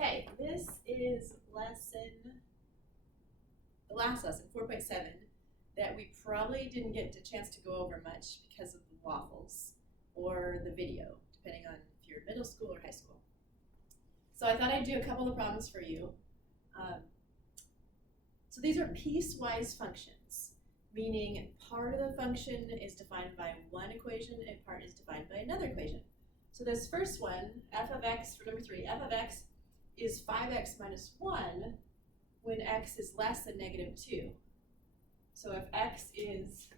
Okay, this is the last lesson, 4.7, that we probably didn't get a chance to go over much because of the waffles or the video, depending on if you're middle school or high school. So I thought I'd do a couple of problems for you. So these are piecewise functions, meaning part of the function is defined by one equation and part is defined by another equation. So this first one, f of x, for number 3, f of x is 5x minus 1 when x is less than negative 2. So if x is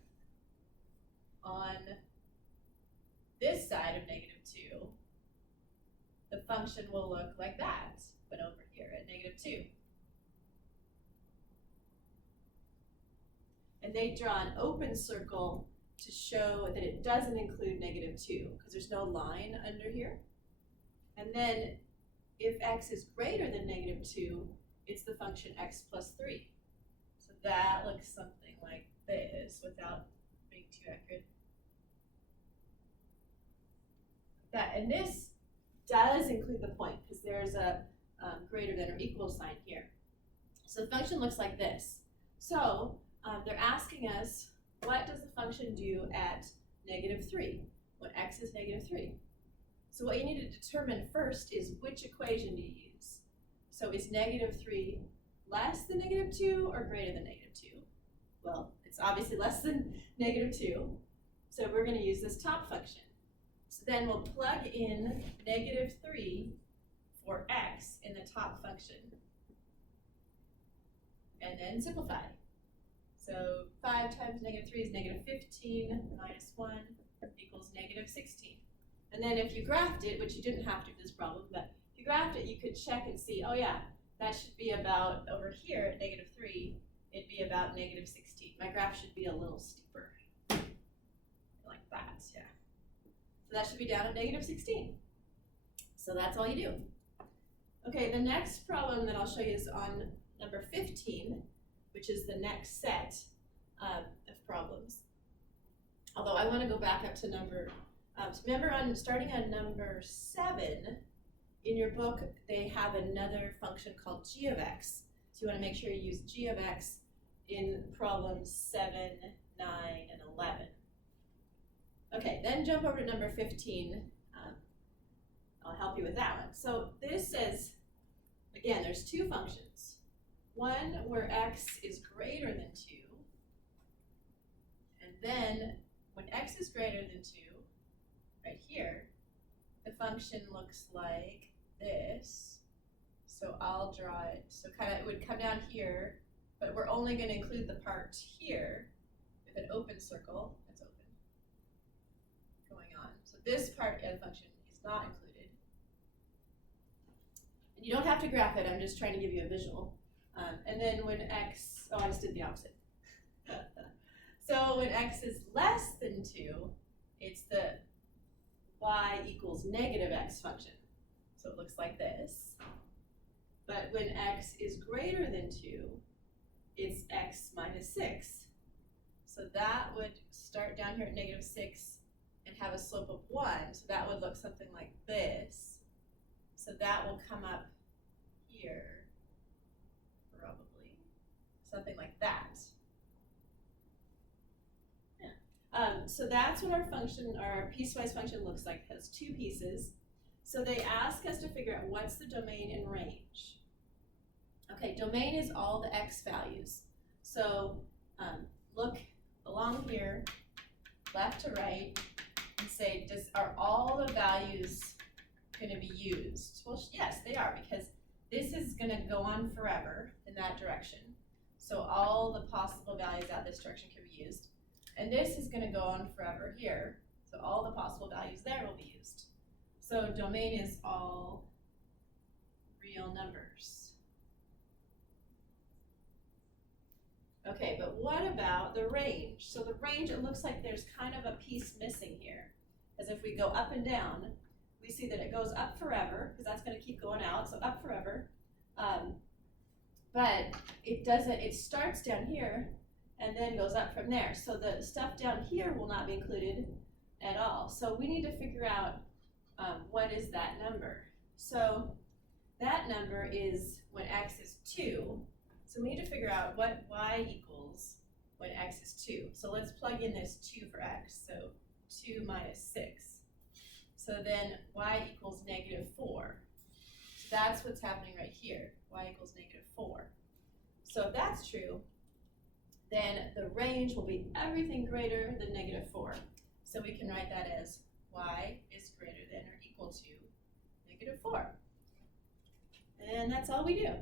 on this side of negative 2, the function will look like that, but over here at negative 2. And they draw an open circle to show that it doesn't include negative 2, because there's no line under here. And then if x is greater than negative 2, it's the function x plus 3. So that looks something like this without being too accurate. And this does include the point, because there's a greater than or equal sign here. So the function looks like this. So they're asking us, what does the function do at negative 3, when x is negative 3? So what you need to determine first is which equation to use. So is negative 3 less than negative 2 or greater than negative 2? Well, it's obviously less than negative 2, so we're going to use this top function. So then we'll plug in negative 3 for x in the top function, and then simplify. So 5 times negative 3 is negative 15 minus 1 equals negative 16. And then if you graphed it, which you didn't have to for this problem, but if you graphed it, you could check and see, oh yeah, that should be about over here at negative 3, it'd be about negative 16. My graph should be a little steeper, like that, yeah. So that should be down at negative 16. So that's all you do. Okay, the next problem that I'll show you is on number 15, which is the next set of problems. Although I want to go back up to number, remember starting on number 7, in your book they have another function called g of x. So you want to make sure you use g of x in problems 7, 9, and 11. Okay, then jump over to number 15. I'll help you with that one. So this says, again, there's two functions. One where x is greater than 2, and then when x is greater than 2, right here, the function looks like this. So I'll draw it. So kind of it would come down here, but we're only going to include the part here with an open circle. That's open. Going on. So this part of the function is not included. And you don't have to graph it. I'm just trying to give you a visual. And then when x, I just did the opposite. So when x is less than 2, it's the y equals negative x function. So it looks like this. But when x is greater than 2, it's x minus 6. So that would start down here at negative 6 and have a slope of 1. So that would look something like this. So that will come up here. Probably something like that. Yeah. So that's what our function, our piecewise function looks like. It has two pieces. So they ask us to figure out what's the domain and range. Okay, domain is all the x values. So look along here, left to right, and say, are all the values going to be used? Well, yes, they are, because this is going to go on forever in that direction. So all the possible values out this direction can be used. And this is going to go on forever here. So all the possible values there will be used. So domain is all real numbers. Okay, but what about the range? So the range, it looks like there's kind of a piece missing here. As if we go up and down, we see that it goes up forever, because that's going to keep going out, so up forever. But it doesn't, it starts down here and then goes up from there. So the stuff down here will not be included at all. So we need to figure out what is that number. So that number is when x is 2. So we need to figure out what y equals when x is 2. So let's plug in this 2 for x. So 2 minus 6. So then y equals negative 4. So that's what's happening right here. Y equals negative 4. So if that's true, then the range will be everything greater than negative 4. So we can write that as y is greater than or equal to negative 4. And that's all we do.